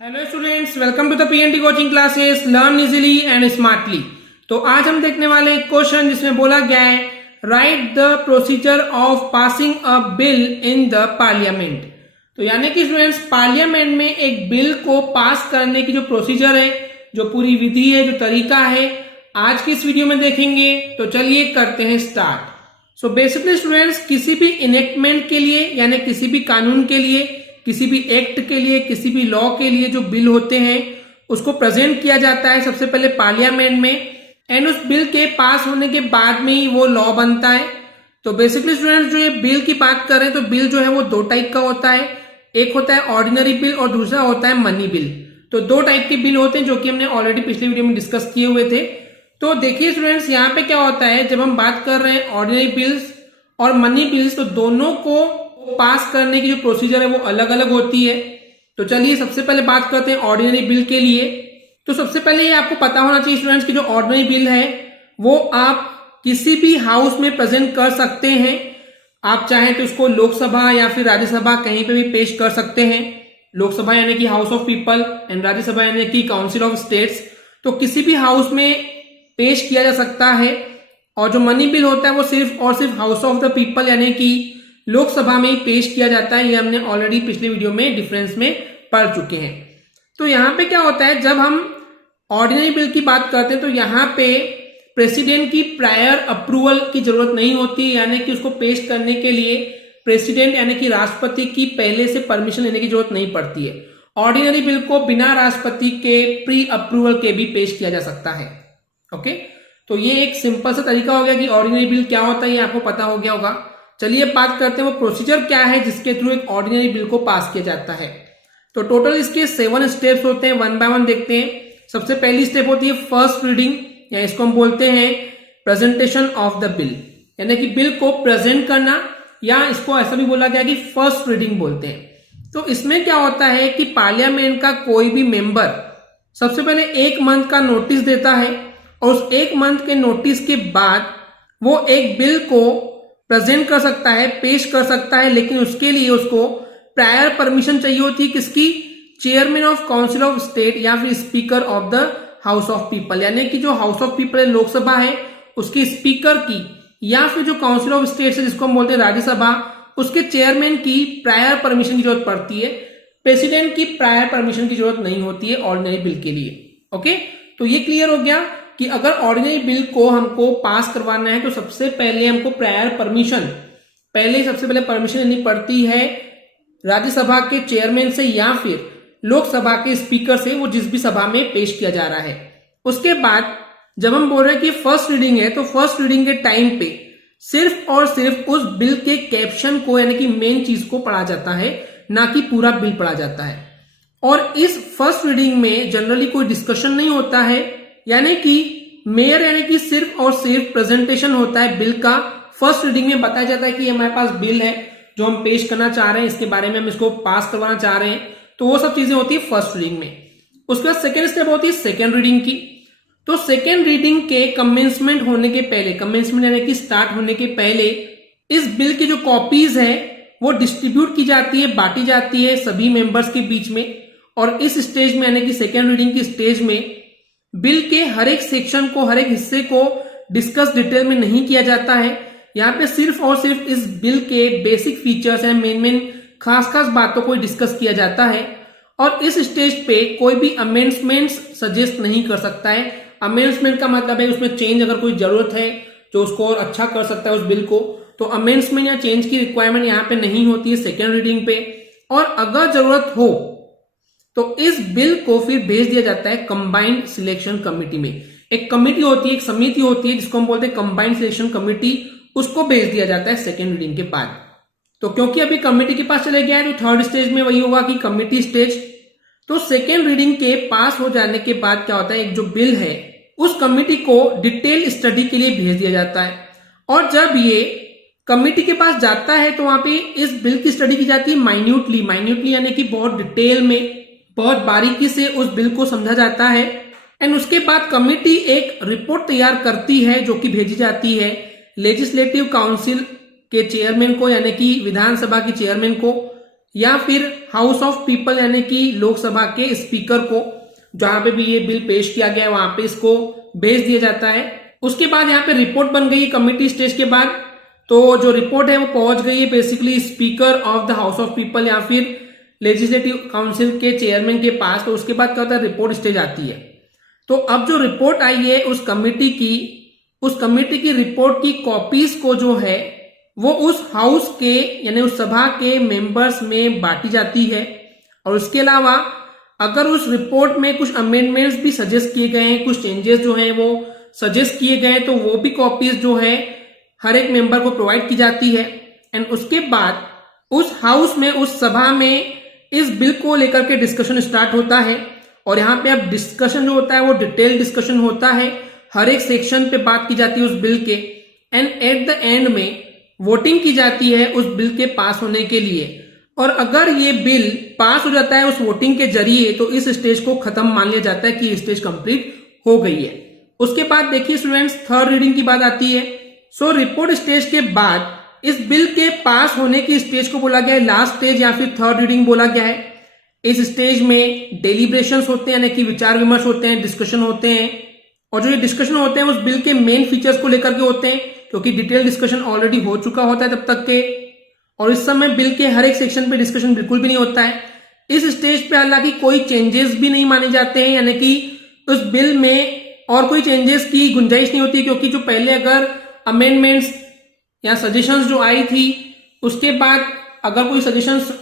Hello students, welcome to the PNT coaching classes learn easily and smartly. तो आज हम देखने वाले एक क्वेश्चन जिसमें बोला गया है right the procedure of passing a bill in the parliament. तो यानी कि स्टूडेंट्स, पार्लियामेंट में एक बिल को पास करने की जो प्रोसीजर है, जो पूरी विधि है, जो तरीका है, आज की इस वीडियो में देखेंगे। तो चलिए करते हैं स्टार्ट। सो बेसिकली स्टूडेंट्स, किसी भी इनेक्टमेंट के लिए यानी किसी भी कानून के लिए, किसी भी एक्ट के लिए, किसी भी लॉ के लिए जो बिल होते हैं उसको प्रेजेंट किया जाता है सबसे पहले पार्लियामेंट में, एंड उस बिल के पास होने के बाद में ही वो लॉ बनता है। तो बेसिकली स्टूडेंट्स, जो ये बिल की बात करें तो बिल जो है वो दो टाइप का होता है। एक होता है ऑर्डिनरी बिल और दूसरा होता है मनी बिल। तो दो टाइप के बिल होते हैं जो कि हमने ऑलरेडी पिछले वीडियो में डिस्कस किए हुए थे। तो देखिए स्टूडेंट्स, यहाँ पे क्या होता है, जब हम बात कर रहे हैं ऑर्डिनरी बिल्स और मनी बिल्स, तो दोनों को पास करने की जो प्रोसीजर है वो अलग अलग होती है। तो चलिए सबसे पहले बात करते हैं ऑर्डिनरी बिल के लिए। तो सबसे पहले ये आपको पता होना चाहिए स्टूडेंट्स कि जो ऑर्डिनरी बिल है वो आप किसी भी हाउस में प्रेजेंट कर सकते हैं। आप चाहें तो इसको लोकसभा या फिर राज्यसभा कहीं पे भी पेश कर सकते हैं। लोकसभा यानी कि house of people and Rajya Sabha यानी कि काउंसिल ऑफ स्टेट्स। तो किसी भी हाउस में पेश किया जा सकता है। और जो मनी बिल होता है वो सिर्फ और सिर्फ हाउस ऑफ द पीपल यानी कि लोकसभा में ही पेश किया जाता है। ये हमने ऑलरेडी पिछले वीडियो में डिफरेंस में पढ़ चुके हैं। तो यहाँ पे क्या होता है, जब हम ऑर्डिनरी बिल की बात करते हैं तो यहाँ पे प्रेसिडेंट की प्रायर अप्रूवल की जरूरत नहीं होती, यानी कि उसको पेश करने के लिए प्रेसिडेंट यानी कि राष्ट्रपति की पहले से परमिशन लेने की जरूरत नहीं पड़ती है। ऑर्डिनरी बिल को बिना राष्ट्रपति के प्री अप्रूवल के भी पेश किया जा सकता है। ओके, तो ये एक सिंपल सा तरीका हो गया कि ऑर्डिनरी बिल क्या होता है, ये आपको पता हो गया होगा। चलिए बात करते हैं वो प्रोसीजर क्या है जिसके थ्रू एक ऑर्डिनरी बिल को पास किया जाता है। तो टोटल इसके 7 स्टेप्स होते हैं, वन बाय वन देखते हैं। सबसे पहली स्टेप होती है फर्स्ट रीडिंग, या इसको हम बोलते हैं प्रेजेंटेशन ऑफ द बिल, यानी कि बिल को प्रेजेंट करना, या इसको ऐसा भी बोला गया कि फर्स्ट रीडिंग बोलते हैं। तो इसमें क्या होता है कि पार्लियामेंट का कोई भी मेंबर सबसे पहले 1 मंथ का नोटिस देता है, और उस 1 मंथ के नोटिस के बाद वो एक बिल को प्रेजेंट कर सकता है, पेश कर सकता है, लेकिन उसके लिए उसको प्रायर परमिशन चाहिए होती है। किसकी? Chairman of council of state या फिर speaker of the house of people, यानी कि जो हाउस ऑफ पीपल लोकसभा है उसके स्पीकर की, या फिर जो काउंसिल ऑफ स्टेट है जिसको हम बोलते हैं राज्यसभा, उसके चेयरमैन की प्रायर परमिशन की जरूरत पड़ती है। प्रेसिडेंट की प्रायर परमिशन की जरूरत नहीं होती है ऑर्डिनरी बिल के लिए। ओके, तो ये क्लियर हो गया कि अगर ऑर्डिनरी बिल को हमको पास करवाना है तो सबसे पहले हमको प्रायर परमिशन, सबसे पहले परमिशन लेनी पड़ती है राज्यसभा के चेयरमैन से या फिर लोकसभा के स्पीकर से, वो जिस भी सभा में पेश किया जा रहा है। उसके बाद जब हम बोल रहे हैं कि फर्स्ट रीडिंग है, तो फर्स्ट रीडिंग के टाइम पे सिर्फ और सिर्फ उस बिल के कैप्शन को यानी कि मेन चीज को पढ़ा जाता है, ना कि पूरा बिल पढ़ा जाता है। और इस फर्स्ट रीडिंग में जनरली कोई डिस्कशन नहीं होता है, यानी कि मेयर यानी कि सिर्फ और सिर्फ प्रेजेंटेशन होता है बिल का। फर्स्ट रीडिंग में बताया जाता है कि हमारे पास बिल है जो हम पेश करना चाह रहे हैं, इसके बारे में हम इसको पास करवाना चाह रहे हैं, तो वो सब चीजें होती है फर्स्ट रीडिंग में। उसके बाद सेकेंड स्टेप होती है सेकेंड रीडिंग की। तो सेकेंड रीडिंग के कमेंसमेंट होने के पहले, कमेंसमेंट यानी कि स्टार्ट होने के पहले, इस बिल की जो कॉपीज है वो डिस्ट्रीब्यूट की जाती है, बांटी जाती है सभी मेंबर्स के बीच में। और इस स्टेज में यानी कि सेकेंड रीडिंग की स्टेज में बिल के हर एक सेक्शन को, हर एक हिस्से को डिस्कस डिटेल में नहीं किया जाता है। यहाँ पे सिर्फ और सिर्फ इस बिल के बेसिक फीचर्स हैं, मेन खास बातों को डिस्कस किया जाता है। और इस स्टेज पे कोई भी अमेंडमेंट्स सजेस्ट नहीं कर सकता है। अमेंडमेंट का मतलब है उसमें चेंज अगर कोई जरूरत है जो उसको और अच्छा कर सकता है उस बिल को, तो अमेंडमेंट या चेंज की रिक्वायरमेंट यहाँ पे नहीं होती है सेकेंड रीडिंग पे। और अगर जरूरत हो तो इस बिल को फिर भेज दिया जाता है कंबाइंड सिलेक्शन कमेटी में। एक कमेटी होती है, एक समिति होती है जिसको हम बोलते हैं कंबाइंड सिलेक्शन कमेटी, उसको भेज दिया जाता है सेकेंड रीडिंग के बाद। तो क्योंकि अभी कमेटी के पास चले गया है तो थर्ड स्टेज में वही होगा कि कमेटी स्टेज। तो सेकेंड रीडिंग के पास हो जाने के बाद क्या होता है, एक जो बिल है उस कमेटी को डिटेल स्टडी के लिए भेज दिया जाता है। और जब ये कमेटी के पास जाता है तो वहां पे इस बिल की स्टडी की जाती है माइन्यूटली यानी कि बहुत डिटेल में, बहुत बारीकी से उस बिल को समझा जाता है। एंड उसके बाद कमेटी एक रिपोर्ट तैयार करती है जो कि भेजी जाती है लेजिस्लेटिव काउंसिल के चेयरमैन को, यानी कि विधानसभा के चेयरमैन को, या फिर हाउस ऑफ पीपल यानी कि लोकसभा के स्पीकर को, जहां पे भी ये बिल पेश किया गया है वहां पे इसको भेज दिया जाता है। उसके बाद यहाँ पे रिपोर्ट बन गई कमेटी स्टेज के बाद, तो जो रिपोर्ट है वो पहुंच गई है basically speaker of the house of people या फिर लेजिस्लेटिव काउंसिल के चेयरमैन के पास। तो उसके बाद क्या होता है, रिपोर्ट स्टेज आती है। तो अब जो रिपोर्ट आई है उस कमेटी की रिपोर्ट की कॉपीज को जो है वो उस हाउस के यानी उस सभा के मेंबर्स में बांटी जाती है। और उसके अलावा अगर उस रिपोर्ट में कुछ अमेंडमेंट्स भी सजेस्ट किए गए हैं, कुछ चेंजेस जो हैं वो सजेस्ट किए गए हैं, तो वो भी कॉपीज जो है हर एक मेंबर को प्रोवाइड की जाती है। एंड उसके बाद उस हाउस में, उस सभा में इस बिल को लेकर के डिस्कशन स्टार्ट होता है। और यहाँ पे अब डिस्कशन जो होता है वो डिटेल डिस्कशन होता है, हर एक सेक्शन पे बात की जाती है उस बिल के। एंड एट द एंड में वोटिंग की जाती है उस बिल के पास होने के लिए। और अगर ये बिल पास हो जाता है उस वोटिंग के जरिए तो इस स्टेज को खत्म मान लिया जाता है कि ये स्टेज कंप्लीट हो गई है। उसके बाद देखिए स्टूडेंट्स, थर्ड रीडिंग की बात आती है। सो रिपोर्ट स्टेज के बाद इस बिल के पास होने की स्टेज को बोला गया है लास्ट स्टेज या फिर थर्ड रीडिंग बोला गया है। इस स्टेज में डेलिब्रेशंस होते हैं यानी कि विचार विमर्श होते हैं, डिस्कशन होते हैं। और जो ये डिस्कशन होते हैं उस बिल के मेन फीचर्स को लेकर के होते हैं, क्योंकि डिटेल डिस्कशन ऑलरेडी हो चुका होता है तब तक के। और इस समय बिल के हर एक सेक्शन पे डिस्कशन बिल्कुल भी नहीं होता है। इस स्टेज पे हालांकि कोई चेंजेस भी नहीं माने जाते हैं, यानी कि उस बिल में और कोई चेंजेस की गुंजाइश नहीं होती, क्योंकि जो पहले अगर अमेंडमेंट्स या सजेशंस जो आई थी उसके बाद अगर कोई सजेशंस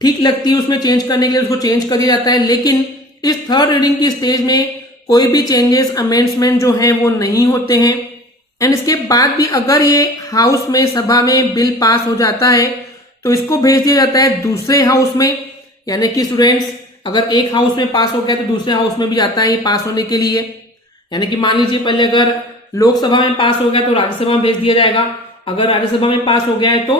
ठीक लगती है उसमें चेंज करने के लिए उसको चेंज कर दिया जाता है। लेकिन इस थर्ड रीडिंग की स्टेज में कोई भी चेंजेस अमेंडमेंट जो है वो नहीं होते हैं। एंड इसके बाद भी अगर ये हाउस में, सभा में बिल पास हो जाता है तो इसको भेज दिया जाता है दूसरे हाउस में। यानी कि स्टूडेंट्स, अगर एक हाउस में पास हो गया तो दूसरे हाउस में भी जाता है ये पास होने के लिए। यानी कि मान लीजिए पहले अगर लोकसभा में पास हो गया तो राज्यसभा में भेज दिया जाएगा, अगर राज्यसभा में पास हो गया है तो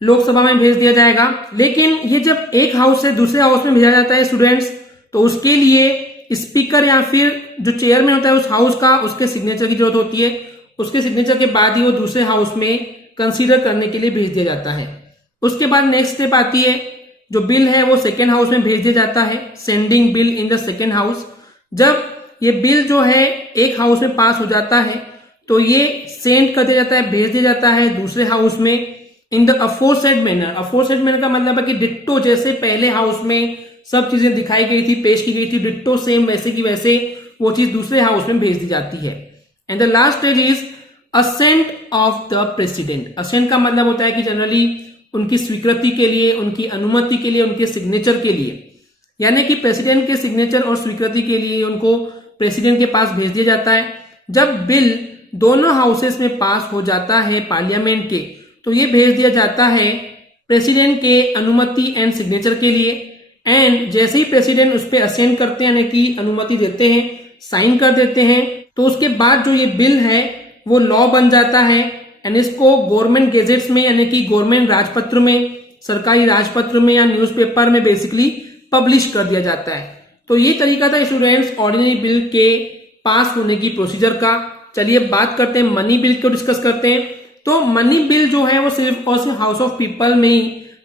लोकसभा में भेज दिया जाएगा। लेकिन ये जब एक हाउस से दूसरे हाउस में भेजा जाता है स्टूडेंट्स, तो उसके लिए स्पीकर या फिर जो चेयरमैन होता है उस हाउस का, उसके सिग्नेचर की जरूरत होती है। उसके सिग्नेचर के बाद ही वो दूसरे हाउस में कंसीडर करने के लिए भेज दिया जाता है। उसके बाद नेक्स्ट स्टेप आती है, जो बिल है वो सेकेंड हाउस में भेज दिया जाता है, sending bill in the second house. जब ये बिल जो है एक हाउस में पास हो जाता है तो ये सेंड कर दिया जाता है, भेज दिया जाता है दूसरे हाउस में in the aforesaid manner. Aforesaid manner का मतलब है कि डिट्टो, जैसे पहले हाउस में सब चीजें दिखाई गई थी, पेश की गई थी, डिट्टो सेम वैसे की वैसे वो चीज दूसरे हाउस में भेज दी जाती है। And the last stage is assent of the president. Assent का मतलब होता है कि जनरली उनकी स्वीकृति के लिए, उनकी अनुमति के लिए, उनके सिग्नेचर के लिए, यानी कि प्रेसिडेंट के सिग्नेचर और स्वीकृति के लिए उनको प्रेसिडेंट के पास भेज दिया जाता है। जब बिल दोनों हाउसेस में पास हो जाता है पार्लियामेंट के, तो ये भेज दिया जाता है प्रेसिडेंट के अनुमति एंड सिग्नेचर के लिए। एंड जैसे ही प्रेसिडेंट उस पर असेंट करते हैं, यानी कि अनुमति देते हैं, साइन कर देते हैं, तो उसके बाद जो ये बिल है वो लॉ बन जाता है। एंड इसको गवर्नमेंट गेजेट्स में, यानी कि गवर्नमेंट राजपत्र में, सरकारी राजपत्र में या न्यूज़पेपर में बेसिकली पब्लिश कर दिया जाता है। तो ये तरीका था स्टूडेंट्स ऑर्डिनरी बिल के पास होने की प्रोसीजर का। चलिए बात करते हैं मनी बिल को डिस्कस करते हैं। तो मनी बिल जो है वो सिर्फ और सिर्फ हाउस ऑफ पीपल में ही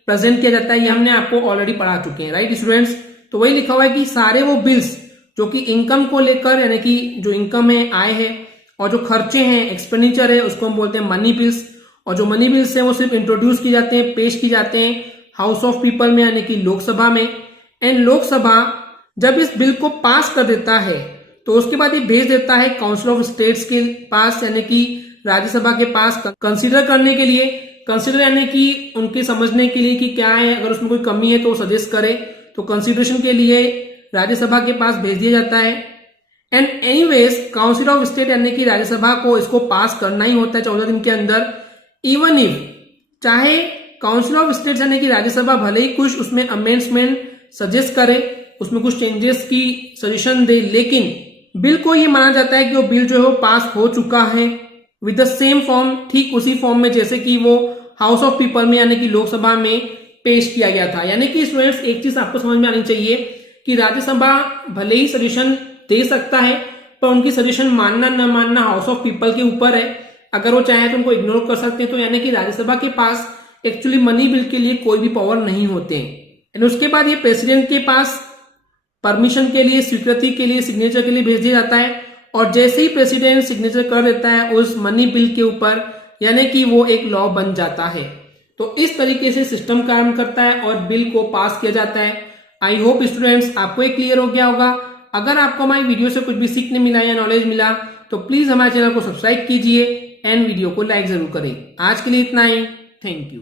प्रेजेंट किया जाता है, ये हमने आपको ऑलरेडी पढ़ा चुके हैं, राइट स्टूडेंट्स। तो वही लिखा हुआ है कि सारे वो बिल्स जो कि इनकम को लेकर, यानी कि जो इनकम है, आय है, और जो खर्चे हैं, एक्सपेंडिचर है, उसको हम बोलते हैं मनी बिल्स। और जो मनी बिल्स हैं वो सिर्फ इंट्रोड्यूस किए जाते हैं, पेश की जाते हैं हाउस ऑफ पीपल में, यानी कि लोकसभा में। एंड लोकसभा जब इस बिल को पास कर देता है तो उसके बाद ये भेज देता है काउंसिल ऑफ स्टेट्स के पास, यानी कि राज्यसभा के पास कंसीडर करने के लिए। कंसीडर यानी कि उनके समझने के लिए कि क्या है, अगर उसमें कोई कमी है तो सजेस्ट करे, तो कंसीडरेशन के लिए राज्यसभा के पास भेज दिया जाता है। And anyways council of state यानी कि राज्यसभा को इसको पास करना ही होता है 14 दिन के अंदर। इवन इफ, चाहे काउंसिल ऑफ स्टेट यानी कि राज्यसभा भले ही कुछ उसमें अमेंडमेंट सजेस्ट करे, उसमें कुछ चेंजेस की सजेशन दे, लेकिन बिल को ये माना जाता है कि वो बिल जो है वो पास हो चुका है विद द सेम फॉर्म, ठीक उसी फॉर्म में जैसे कि वो हाउस ऑफ पीपल में यानी कि लोकसभा में पेश किया गया था। यानी कि स्टूडेंट्स एक चीज आपको समझ में आनी चाहिए कि राज्यसभा भले ही सजेशन दे सकता है, पर उनकी सजेशन मानना न मानना हाउस ऑफ पीपल के ऊपर है। अगर वो चाहे तो उनको इग्नोर कर सकते हैं। तो यानी कि राज्यसभा के पास एक्चुअली मनी बिल के लिए कोई भी पावर नहीं होते हैं। एंड उसके बाद ये प्रेसिडेंट के पास परमिशन के लिए, स्वीकृति के लिए, सिग्नेचर के लिए भेज दिया जाता है। और जैसे ही प्रेसिडेंट सिग्नेचर कर देता है उस मनी बिल के ऊपर, यानी कि वो एक लॉ बन जाता है। तो इस तरीके से सिस्टम काम करता है और बिल को पास किया जाता है। आई होप स्टूडेंट्स आपको एक क्लियर हो गया होगा। अगर आपको हमारी वीडियो से कुछ भी सीखने मिला या नॉलेज मिला तो प्लीज हमारे चैनल को सब्सक्राइब कीजिए एंड वीडियो को लाइक जरूर करें। आज के लिए इतना ही। Thank you.